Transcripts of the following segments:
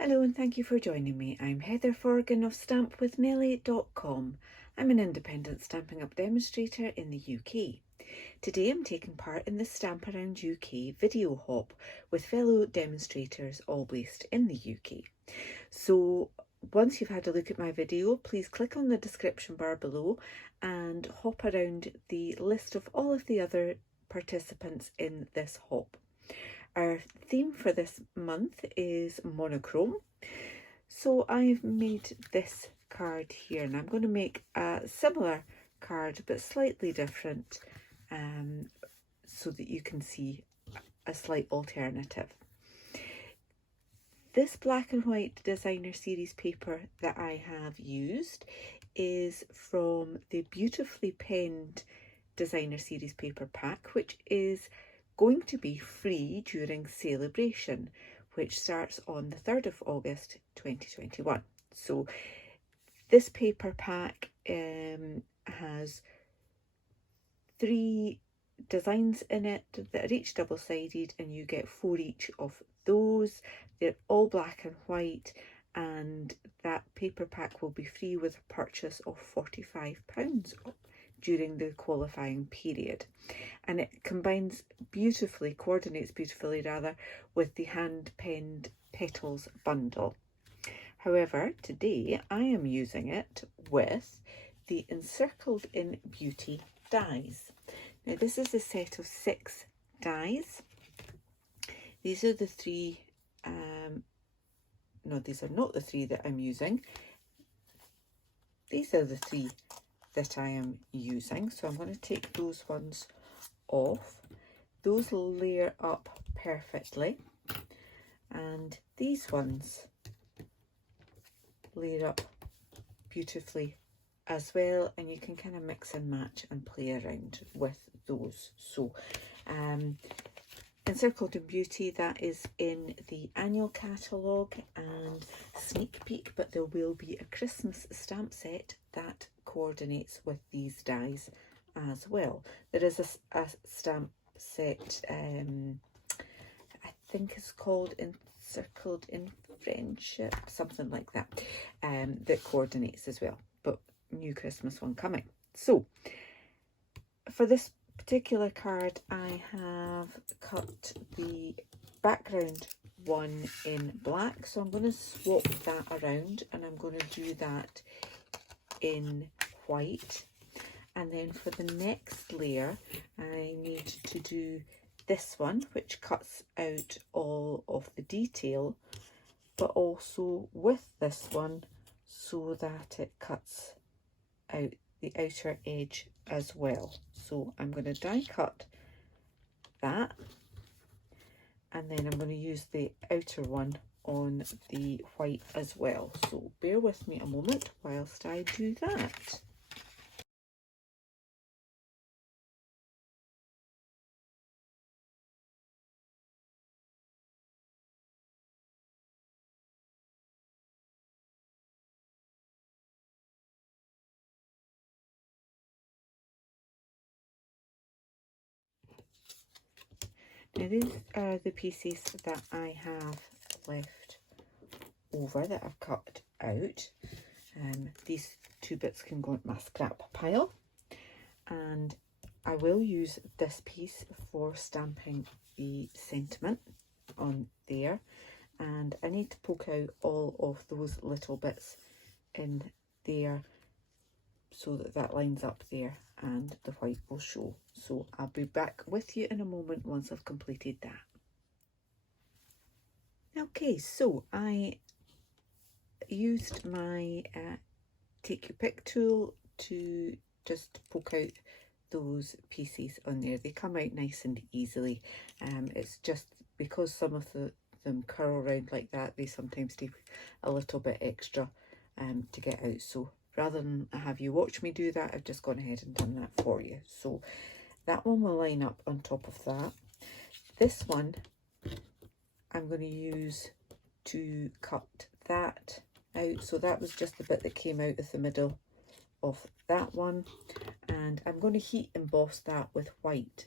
Hello and thank you for joining me. I'm Heather Forgan of stampwithmelly.com. I'm an independent Stampin' Up demonstrator in the UK. Today I'm taking part in the Stamp Around UK video hop with fellow demonstrators all based in the UK. So once you've had a look at my video, please click on the description bar below and hop around the list of all of the other participants in this hop. Our theme for this month is monochrome. So I've made this card here, and I'm going to make a similar card but slightly different so that you can see a slight alternative. This black and white designer series paper that I have used is from the beautifully penned designer series paper pack, which is going to be free during celebration, which starts on the 3rd of August 2021. So this paper pack has 3 designs in it that are each double-sided, and you get 4 each of those. They're all black and white, and that paper pack will be free with a purchase of £45 during the qualifying period. And it combines beautifully, coordinates beautifully rather, with the hand-penned petals bundle. However, today I am using it with the Encircled In Beauty dies. Now this is a set of 6 dies. These are the 3, no, these are not the 3 that I'm using. These are the 3 that I am using. So I'm going to take those ones off. Those layer up perfectly, and these ones layer up beautifully as well, and you can kind of mix and match and play around with those. So Encircled in Beauty, that is in the annual catalogue and sneak peek, but there will be a Christmas stamp set that coordinates with these dies as well. There is a stamp set, I think it's called Encircled in Friendship, something like that, that coordinates as well, but new Christmas one coming. So for this particular card, I have cut the background one in black, so I'm going to swap that around, and I'm going to do that in white. And then for the next layer, I need to do this one, which cuts out all of the detail, but also with this one so that it cuts out the outer edge as well. So I'm going to die cut that, and then I'm going to use the outer one on the white as well. So bear with me a moment whilst I do that. Now these are the pieces that I have left over that I've cut out. These 2 bits can go in my scrap pile, and I will use this piece for stamping the sentiment on there, and I need to poke out all of those little bits in there so that that lines up there and the white will show. So I'll be back with you in a moment once I've completed that. Okay, so I used my take your pick tool to just poke out those pieces on there. They come out nice and easily. It's just because some of them curl around like that, they sometimes take a little bit extra to get out. So rather than have you watch me do that, I've just gone ahead and done that for you. So that one will line up on top of that. This one I'm going to use to cut that out. So that was just the bit that came out of the middle of that one, and I'm going to heat emboss that with white.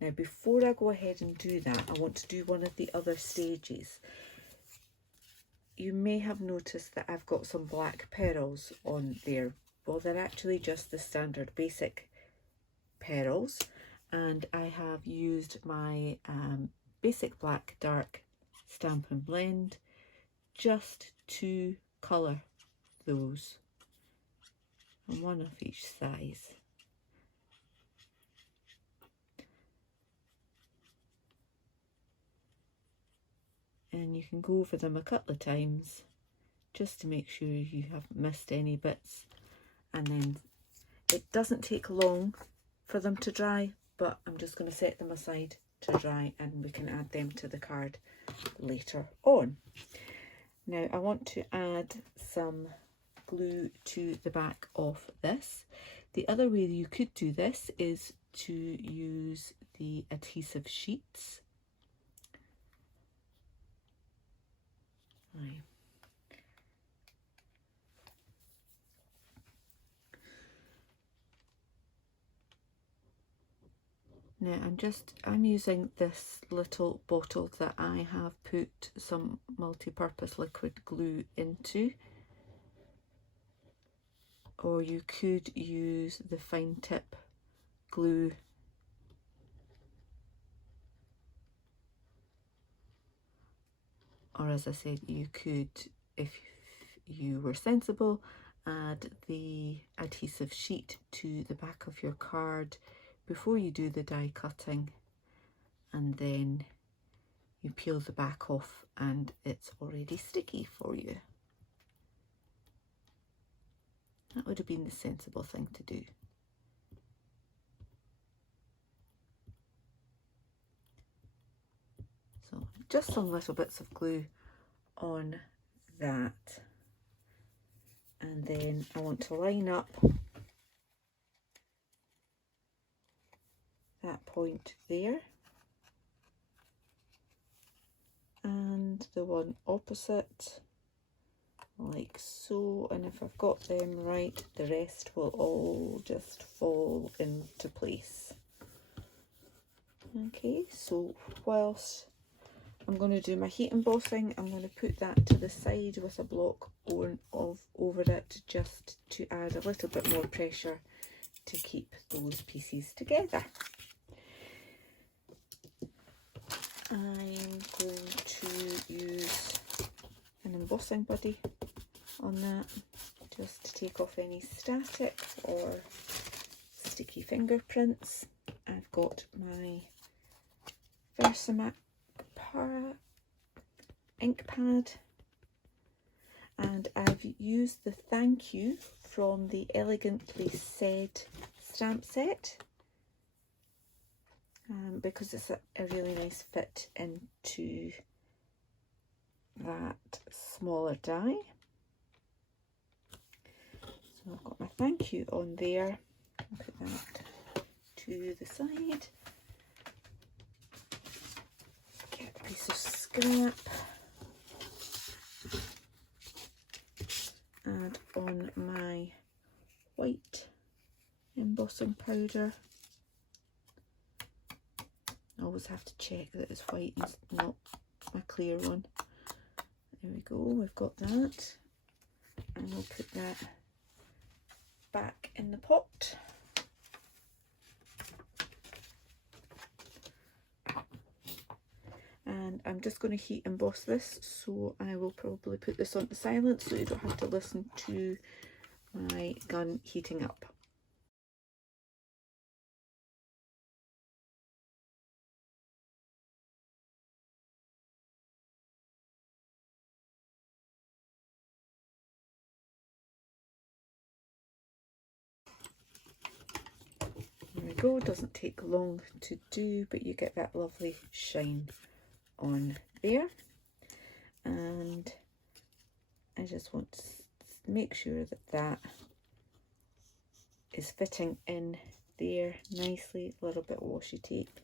Now before I go ahead and do that, I want to do one of the other stages. you may have noticed that I've got some black pearls on there. Well, they're actually just the standard basic pearls, and I have used my basic black dark Stampin' Blend just to colour those, and one of each size. And you can go over them a couple of times just to make sure you haven't missed any bits. And then it doesn't take long for them to dry, but I'm just going to set them aside to dry and we can add them to the card later on. Now I want to add some glue to the back of this. The other way you could do this is to use the adhesive sheets. Right. Now I'm using this little bottle that I have put some multi-purpose liquid glue into, or you could use the fine tip glue, or as I said, you could, if you were sensible, add the adhesive sheet to the back of your card before you do the die cutting, and then you peel the back off and it's already sticky for you. That would have been the sensible thing to do. So just some little bits of glue on that, and then I want to line up that point there and the one opposite, like so, and if I've got them right, the rest will all just fall into place. Okay, so whilst I'm going to do my heat embossing, I'm going to put that to the side with a block over it, just to add a little bit more pressure to keep those pieces together. I'm going to use an embossing buddy on that, just to take off any static or sticky fingerprints. I've got my Versamark ink pad, and I've used the thank you from the Elegantly Said stamp set, because it's a really nice fit into that smaller die. So I've got my thank you on there. I'll put that to the side. Get a piece of scrap. Add on my white embossing powder. I always have to check that it's white and not my clear one. There we go, we've got that. And we'll put that back in the pot. And I'm just going to heat emboss this, so I will probably put this on to silent so you don't have to listen to my gun heating up. There we go, doesn't take long to do, but you get that lovely shine on there. And I just want to make sure that that is fitting in there nicely, a little bit of washi tape,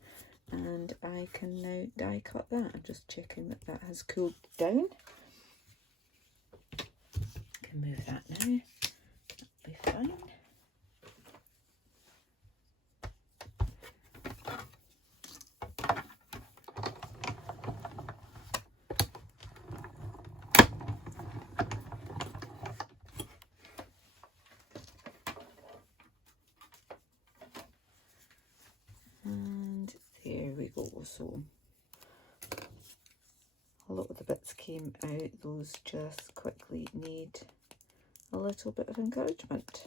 and I can now die cut that. I'm just checking that that has cooled down. I can move that now, that'll be fine. so a lot of the bits came out. Those just quickly need a little bit of encouragement.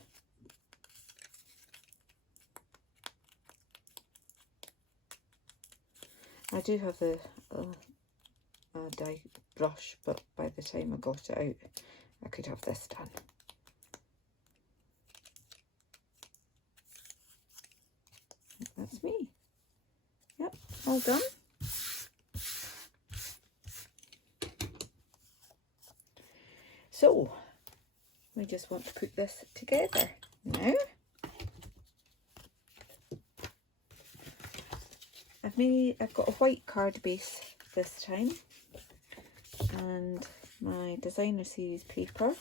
I do have a dye brush, but by the time I got it out, I could have this done. That's me. Yep, all done. So, we just want to put this together now. I've got a white card base this time, and my designer series paper.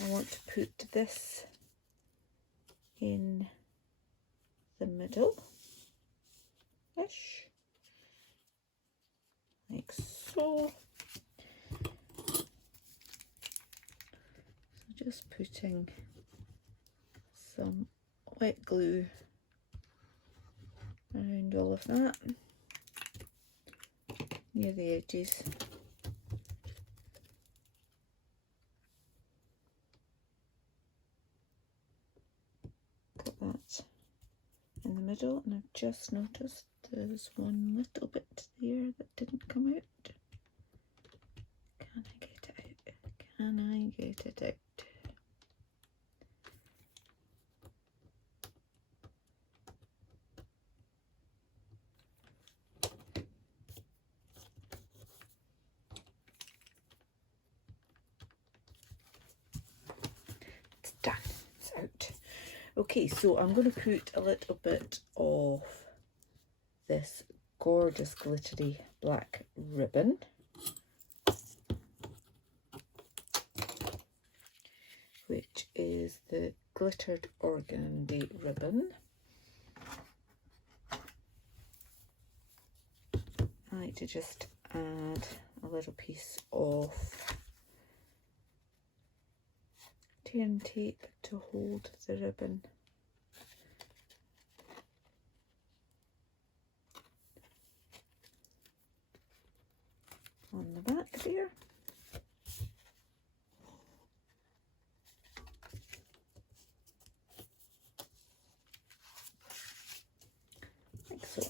I want to put this in the middle-ish, like so. So just putting some wet glue around all of that near the edges. Got that in the middle, and I've just noticed there's one little bit there that didn't come out. Can I get it out? Can I get it out? It's done. It's out. Okay, so I'm going to put a little bit of this gorgeous glittery black ribbon, which is the glittered organdy ribbon. I like to just add a little piece of tearing tape to hold the ribbon on the back there. Like so.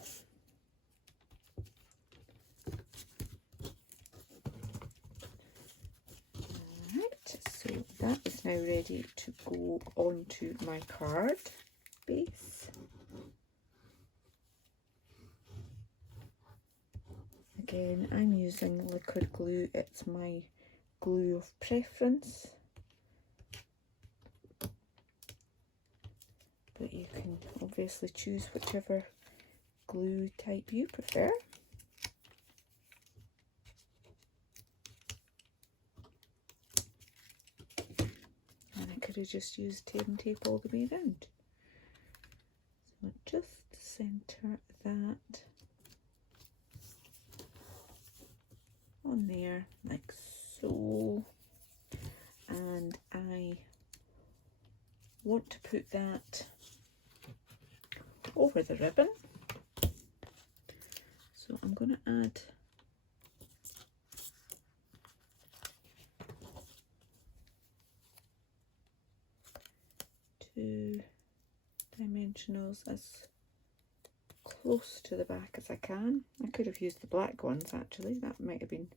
Alright, so that is now ready to go onto my card base. Again, I'm using liquid glue. It's my glue of preference, but you can obviously choose whichever glue type you prefer. And I could have just used tearing tape all the way around. So just centre that on there like so, and I want to put that over the ribbon, so I'm going to add two dimensionals as close to the back as I can. I could have used the black ones actually, that might have been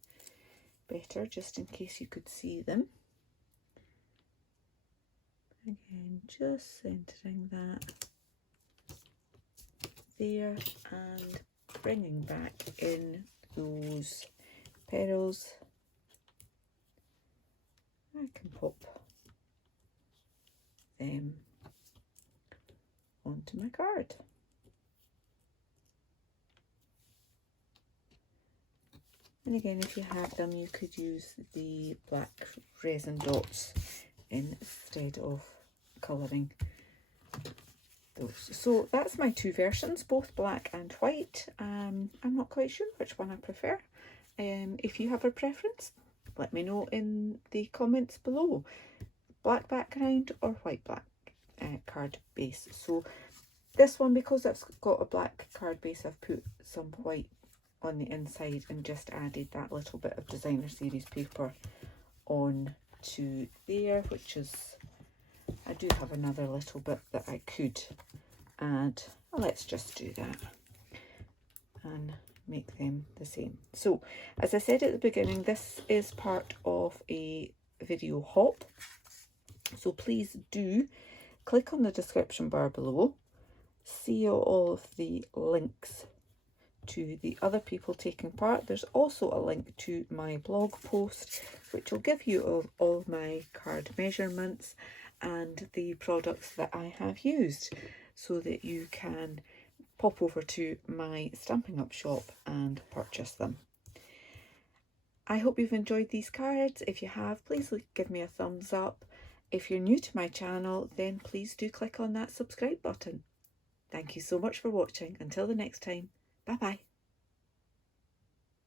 better just in case you could see them. Again, just centering that there and bringing back in those petals. I can pop them onto my card. And again, if you have them, you could use the black resin dots instead of colouring those. So that's my two versions, both black and white. I'm not quite sure which one I prefer. If you have a preference, let me know in the comments below. Black background or white black card base. So This one, because it's got a black card base, I've put some white on the inside and just added that little bit of designer series paper on to there, which is, I do have another little bit that I could add. Well, let's just do that and make them the same. So as I said at the beginning, this is part of a video hop, so please do click on the description bar below, see all of the links to the other people taking part. There's also a link to my blog post, which will give you all of my card measurements and the products that I have used, so that you can pop over to my Stampin' Up shop and purchase them. I hope you've enjoyed these cards. If you have, please give me a thumbs up. If you're new to my channel, then please do click on that subscribe button. Thank you so much for watching. Until the next time, bye bye.